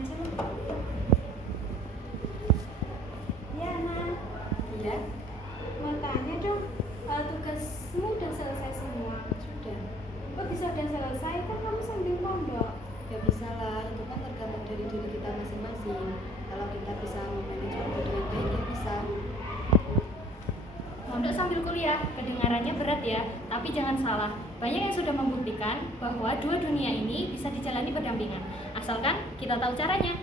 aja loh. Ya, Nan. Iya, Mau tanya dong, tugasmu udah selesai semua? sudah. Kok bisa udah selesai? Kan kamu sambil pondok. Ya bisa lah, itu kan tergantung dari diri kita masing-masing. Kalau kita bisa memanage waktu dengan baik, ya bisa. Mondok sambil kuliah, kedengarannya berat ya, tapi jangan salah. Banyak yang sudah membuktikan bahwa dua dunia ini bisa dijalani berdampingan, asalkan kita tahu caranya.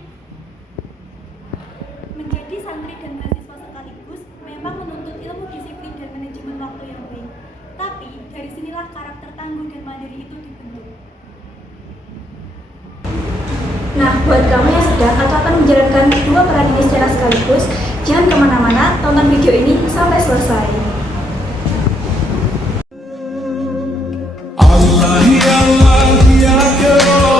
Menjadi santri dan mahasiswa sekaligus memang menuntut ilmu disiplin dan manajemen waktu yang baik. Tapi dari sinilah karakter tangguh dan mandiri itu dibentuk. Nah, buat kamu yang sedang atau akan menjalankan dua peran ini secara sekaligus, jangan kemana-mana, tonton video ini sampai selesai. Allah ya Allah ya karo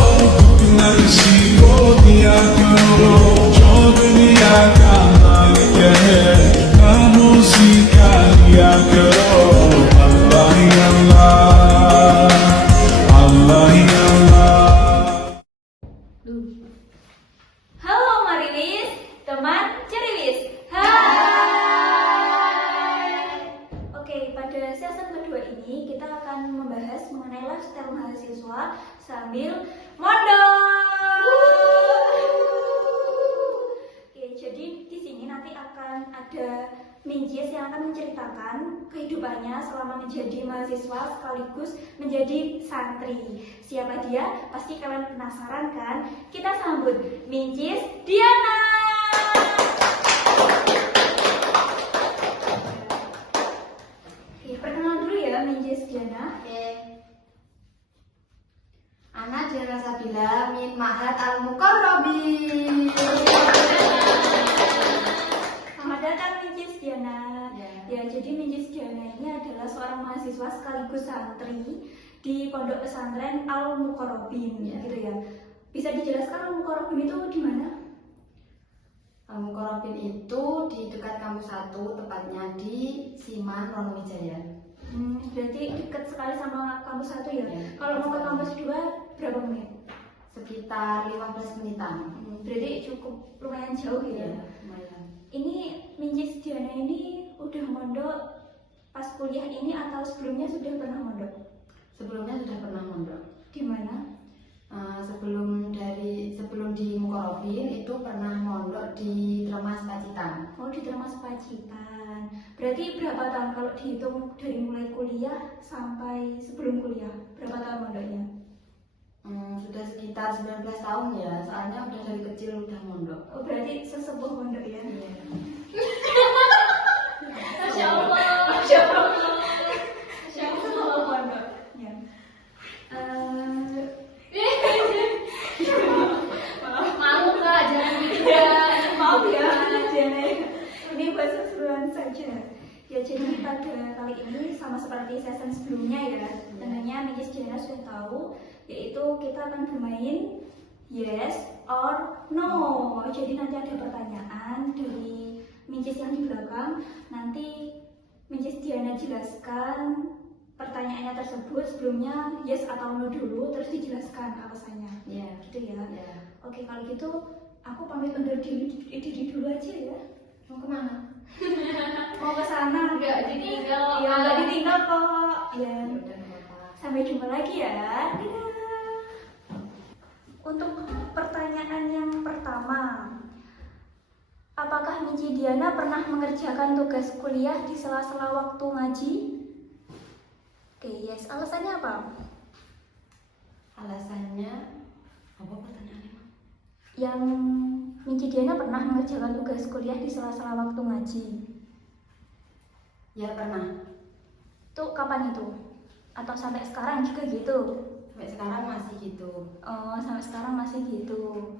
दुनिया किसी को दिया करो जो दुनिया का मालिक है खामोशी का दिया करो Allah ya Allah Allah ya Allah. Halo Marilis, teman Cerilis. Hai. Oke, pada season kedua ini kita akan membahas mengenai lifestyle mahasiswa sambil mondok. Oke, jadi di sini nanti akan ada Minjis yang akan menceritakan kehidupannya selama menjadi mahasiswa sekaligus menjadi santri. Siapa dia? Pasti kalian penasaran kan? Kita sambut Minjis Diana. Oke, perkenalan dulu ya Minjis Diana. Ana Diana Sabila min Ma'had Al-Muqarrabin. Selamat datang Minjis Diana. Ya. Ya, jadi Minjis Diana ini adalah seorang mahasiswa sekaligus santri di Pondok Pesantren Al-Muqarrabin, Ya. gitu ya. Bisa dijelaskan Al-Muqarrabin itu di mana? Al-Muqarrabin itu di dekat kampus 1, tepatnya di Siman Ronowijaya. Berarti dekat sekali sama kampus 1 ya? Ya, Kalau mau ke dekat kampus 2 berapa menit? Sekitar 15 menitan. Berarti cukup lumayan jauh ya? Lumayan. Ini Minjis Diana ini udah mondok pas kuliah ini atau sebelumnya sudah pernah mondok? Sebelumnya sudah pernah mondok. Di mana? Sebelum di Muqarrabin itu pernah mondok di Tremas Pacitan. Oh, di Termas Pacitan. Berarti berapa tahun kalau dihitung dari mulai kuliah sampai sebelum kuliah? Berapa tahun mondoknya? Sudah sekitar 19 tahun ya, soalnya udah dari kecil udah mondok. Oh, berarti sesepuh mondok ya? Iya. Masya Allah. Masya Allah. Masya Allah mondok. Ya. Malu kak, jangan gitu ya. Maaf ya, Diana. Ini buat seru-seruan saja. Ya, jadi pada kali ini sama seperti season sebelumnya ya, tentunya Minjis Diana sudah tahu, yaitu kita akan bermain yes or no. Jadi nanti ada pertanyaan dari Minjis yang di belakang. Nanti Minjis Diana jelaskan pertanyaannya tersebut, sebelumnya yes atau no dulu, terus dijelaskan alasannya. Iya. Gitu ya. Iya. Oke, kalau gitu aku pamit undur diri dulu aja ya. Mau kemana? Mau ke sana? Nggak ditinggal. Iya, nggak ditinggal kok. Ya. Ya udah, nggak apa-apa. Sampai jumpa lagi ya. Dadah. Untuk pertanyaan yang pertama, apakah Minjis Diana pernah mengerjakan tugas kuliah di sela-sela waktu ngaji? Oke, yes. Alasannya apa? Alasannya apa pertanyaannya? Yang Minjis Diana pernah mengerjakan tugas kuliah di sela-sela waktu ngaji. Ya pernah. Itu kapan itu? Atau sampai sekarang juga gitu? Sampai sekarang masih gitu. Oh, sampai sekarang masih gitu.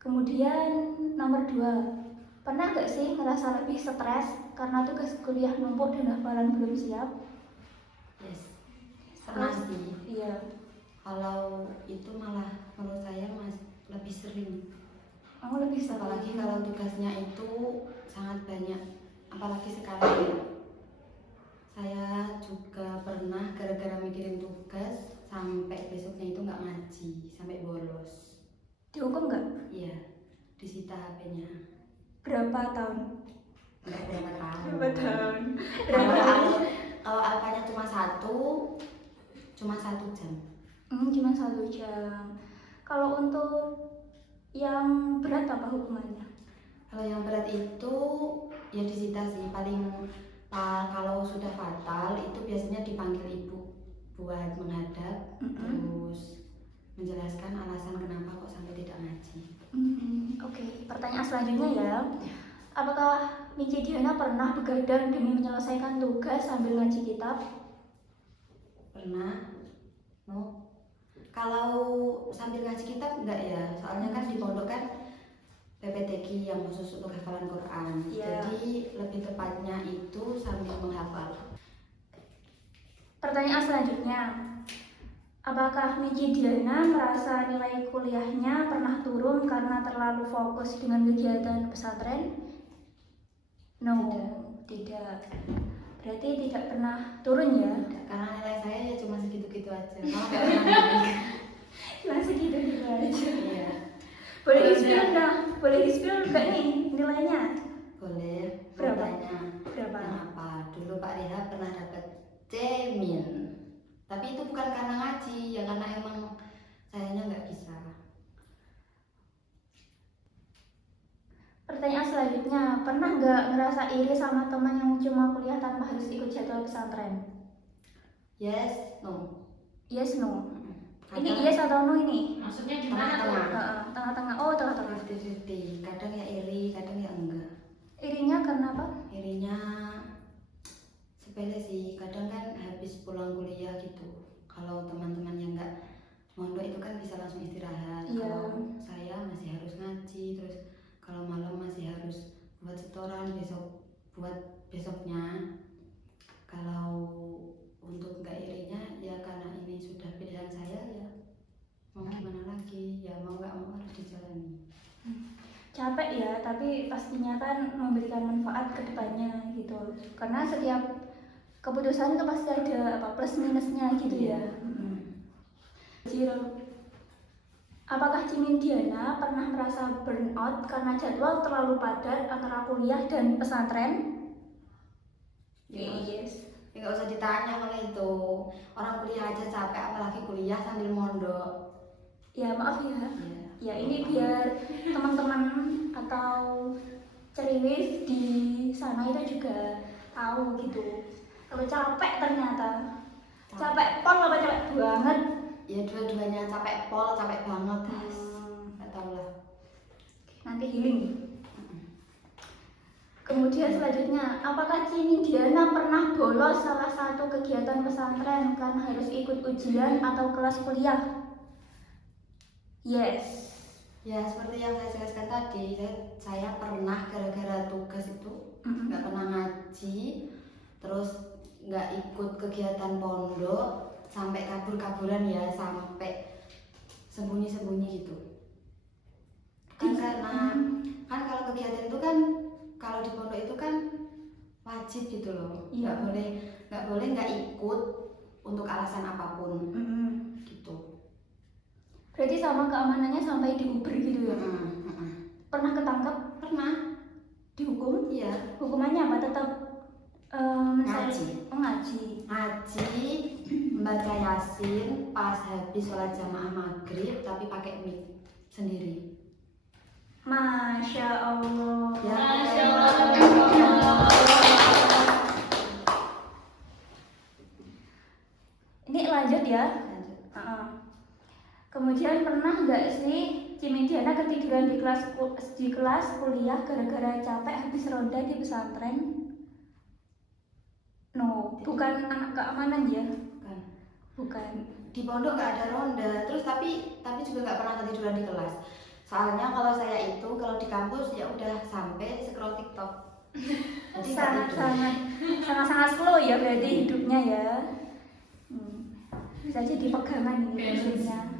Kemudian nomor 2, pernah nggak sih ngerasa lebih stres karena tugas kuliah numpuk dan hafalan belum siap? Yes. Pernah Terus? sih. Iya. Kalau itu malah menurut saya lebih sering. Aku lebih sering. Apalagi kalau tugasnya itu sangat banyak. Apalagi sekarang ya. Saya juga pernah gara-gara mikirin tugas sampai besoknya itu nggak ngaji, sampai bolos. Dihukum nggak? Iya, disita HP-nya. Berapa tahun? Enggak berapa tahun. Berapa tahun? Kalau alfanya cuma 1 jam. Cuma 1 jam. Kalau untuk yang berat apa hukumannya? Kalau yang berat itu ya disita sih, kalau sudah fatal itu biasanya dipanggil ibu buat menghadap, terus menjelaskan alasan kenapa kok sampai tidak ngaji. Oke, pertanyaan selanjutnya ya. Apakah Mici Diana pernah begadang demi menyelesaikan tugas sambil ngaji kitab? Pernah? No? Kalau sambil ngaji kitab enggak ya, soalnya kan di pondok kan PPTQ yang khusus untuk hafalan Quran. Iya. Jadi lebih tepatnya itu sambil menghafal. Pertanyaan selanjutnya. Apakah Mici Diana merasa nilai kuliahnya pernah turun karena terlalu fokus dengan kegiatan pesantren? No, tidak. Berarti tidak pernah turun ya? Karena nilai saya ya cuma segitu-gitu aja. Malah nggak pernah naik. Cuma segitu-gitu aja. Iya. Boleh di-spill nggak? Boleh di-spill nggak nih nilainya? Boleh. Berapa? Berapa? Berapa? Kenapa? Dulu Pak Reha pernah dapat C-. Tapi itu bukan karena ngaji, ya karena emang sayanya nggak bisa. Pertanyaan selanjutnya, pernah nggak ngerasa iri sama teman yang cuma kuliah tanpa harus ikut jadwal pesantren? Yes, no. Yes, no. Ini Kadang yes atau no ini? Maksudnya gimana tuh? tengah-tengah. Tengah-tengah. Oh, tengah-tengah. 50-50. Kadang ya iri, kadang ya enggak. Irinya karena apa? Irinya sepele sih, kadang kan habis pulang kuliah gitu. Kalau teman-teman yang enggak mondok itu kan bisa langsung istirahat. Iya. Kalau saya masih harus ngaji, terus kalau malam masih harus buat setoran buat besoknya. Kalau untuk enggak irinya ya karena ini sudah pilihan saya ya mau gimana lagi, ya mau nggak mau harus dijalani. Capek ya, tapi pastinya kan memberikan manfaat ke depannya gitu. Karena setiap keputusan itu pasti ada apa plus minusnya gitu ya. Jil, apakah Cimin Diana pernah merasa burnout karena jadwal terlalu padat antara kuliah dan pesantren? Yes. Ya nggak usah ditanya kalau itu, orang kuliah aja capek apalagi kuliah sambil mondok. Ya maaf ya. Ya. Ya ini biar teman-teman atau ceriwis di sana itu juga tahu gitu. Kalau capek ternyata capek pol apa capek banget? Ya dua-duanya capek pol, capek banget. Nggak tahu lah. Nanti healing. Kemudian selanjutnya, apakah Cimin Diana pernah bolos salah satu kegiatan pesantren karena harus ikut ujian atau kelas kuliah? Yes. Ya seperti yang saya jelaskan tadi, saya pernah gara-gara tugas itu nggak pernah ngaji, terus nggak ikut kegiatan pondok, sampai kabur-kaburan ya, sampai sembunyi-sembunyi gitu. Kan karena kan kalau kegiatan itu kan kalau di pondok itu kan wajib gitu loh, Iya. nggak boleh nggak ikut untuk alasan apapun gitu. Berarti sama keamanannya sampai diuber gitu ya? Pernah ketangkep? Pernah. Dihukum? Iya. Hukumannya apa? Tetap Ngaji. Ngaji, membaca Yasin pas habis sholat jamaah maghrib tapi pakai mic sendiri. Masya Allah. Ya, Masya Allah. Ini lanjut ya. Lanjut. Kemudian pernah nggak sih Cimin Diana ketiduran di kelas kuliah gara-gara capek habis ronda di pesantren? No, bukan anak keamanan ya. Bukan. Di pondok nggak ada ronda, terus tapi juga nggak pernah ketiduran di kelas. Soalnya kalau saya itu kalau di kampus ya udah sampai scroll TikTok. Jadi nggak tidur. sangat slow ya berarti hidupnya ya. Bisa jadi pegangan ini maksudnya.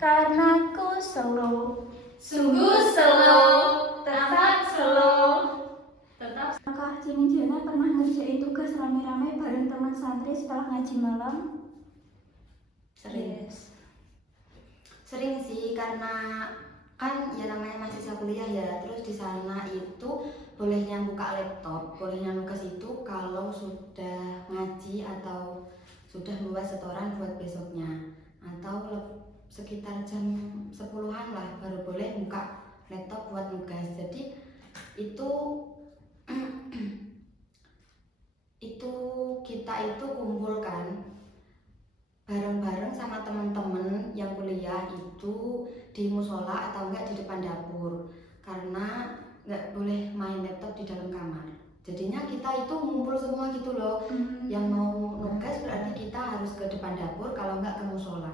Karena ku slow, Sungguh slow, tetap slow, tetap. Apakah Cimin Diana pernah ngerjain tugas rame-rame bareng teman santri setelah ngaji malam? Sering. Yes. Sering sih karena kan ya namanya mahasiswa kuliah ya, terus di sana itu bolehnya buka laptop, bolehnya nugas itu kalau sudah ngaji atau sudah membuat setoran buat besoknya, atau sekitar jam 10-an lah baru boleh buka laptop buat nugas. Jadi itu itu kita itu kumpulkan bareng-bareng sama teman-teman yang kuliah itu di musola atau enggak di depan dapur, karena nggak boleh main laptop di dalam kamar. Jadinya kita itu ngumpul semua gitu loh. Yang mau nugas berarti kita harus ke depan dapur, kalau enggak ke musola,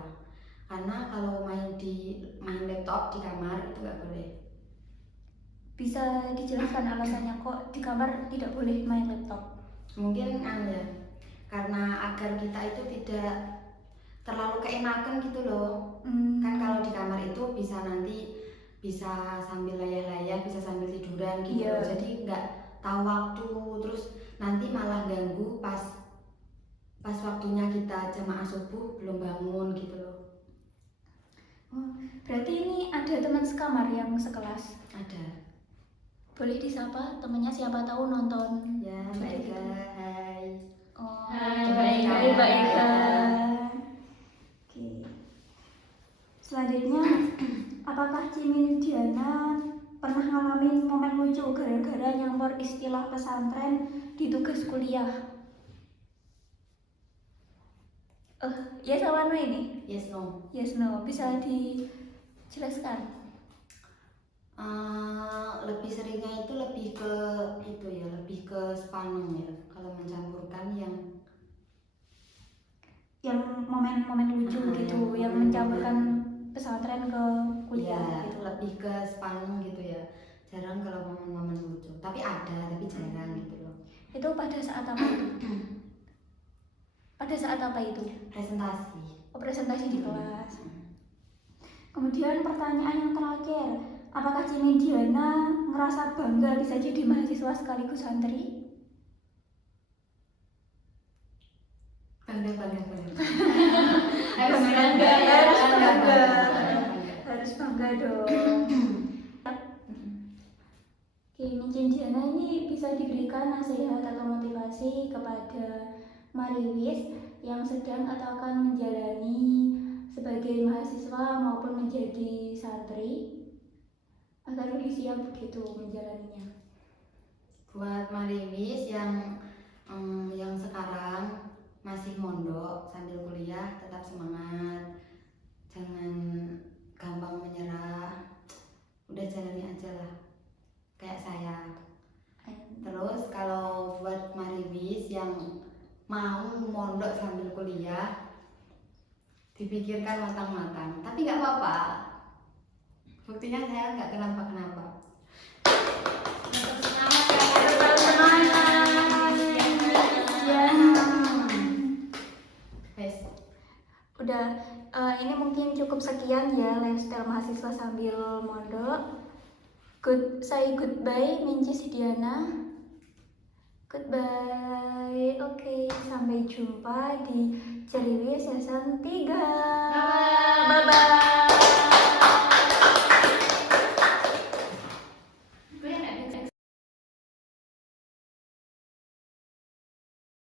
karena kalau main laptop di kamar itu nggak boleh. Bisa dijelaskan alasannya kok di kamar tidak boleh main laptop? Mungkin ya, karena agar kita itu tidak terlalu keenakan gitu loh. Kan kalau di kamar itu bisa sambil layah-layah, bisa sambil tiduran gitu. Iya. Jadi nggak tahu waktu, terus nanti malah ganggu pas waktunya kita jamaah subuh belum bangun gitu loh. Oh, berarti ini ada teman sekamar yang sekelas? Ada. Boleh disapa temennya, siapa tahu nonton. Ya, Mbak Eka, hai. Oh, Hai, Mbak Eka. Mbak Eka. Mbak Eka. Oke. Selanjutnya, apakah Cimin Diana pernah ngalamin momen lucu gara-gara nyampur istilah pesantren di tugas kuliah? Yes apa no ini? Yes, no. Yes no, bisa dijelaskan? Lebih seringnya itu lebih ke Spanung ya, kalau mencampurkan yang momen-momen lucu gitu, yang mencampurkan pesantren ke kuliah ya, gitu. lebih ke Spanung gitu ya. Jarang kalau momen-momen lucu, tapi ada, tapi jarang gitu loh. Itu pada saat apa itu? Pada saat apa itu? Presentasi. Oh, presentasi di kelas. Kemudian pertanyaan yang terakhir, apakah Cimin Diana ngerasa bangga bisa jadi mahasiswa sekaligus santri? Bangga. Harus bangga. Harus bangga dong. Oke, Cimin Diana ini bisa diberikan nasihat atau motivasi kepada Mariwis yang sedang atau akan menjalani sebagai mahasiswa maupun menjadi santri agar lebih siap begitu menjalaninya. Buat Mariwis yang sekarang masih mondok sambil kuliah, tetap semangat, jangan gampang menyerah, udah jalani aja lah kayak saya. Terus kalau buat Mariwis yang mau mondok sambil kuliah, dipikirkan matang-matang, tapi nggak apa-apa, buktinya saya nggak kenapa-kenapa. Udah, ini mungkin cukup sekian ya lifestyle mahasiswa sambil mondok. Say goodbye Mincis Diana. Goodbye. Oke, sampai jumpa di Ceriwis season 3. Bye bye.